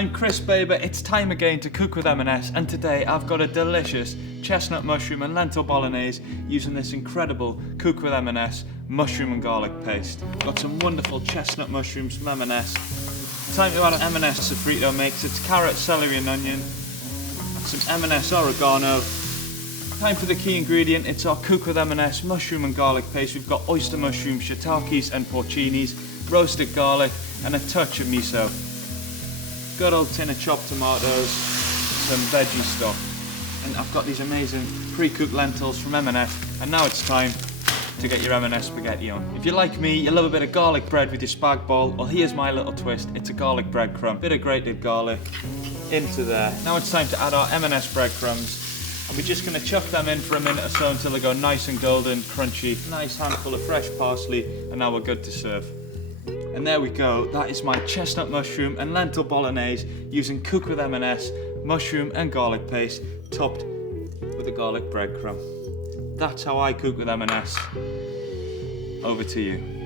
I'm Chris Baber, it's time again to cook with M&S, and today I've got a delicious chestnut mushroom and lentil bolognese using this incredible Cook with M&S mushroom and garlic paste. Got some wonderful chestnut mushrooms from M&S. Time to add an M&S sofrito mix. It's carrot, celery and onion. Some M&S oregano. Time for the key ingredient, it's our Cook with M&S mushroom and garlic paste. We've got oyster mushrooms, shiitakes and porcinis, roasted garlic and a touch of miso. Good old tin of chopped tomatoes, some veggie stock. And I've got these amazing pre-cooked lentils from M&S, and now it's time to get your M&S spaghetti on. If you're like me, you love a bit of garlic bread with your spag bol, well here's my little twist, it's a garlic breadcrumb. Bit of grated garlic into there. Now it's time to add our M&S breadcrumbs. And we're just going to chuck them in for a minute or so until they go nice and golden, crunchy. Nice handful of fresh parsley, and now we're good to serve. And there we go, that is my chestnut mushroom and lentil bolognese using Cook with M&S mushroom and garlic paste topped with a garlic breadcrumb. That's how I cook with M&S. Over to you.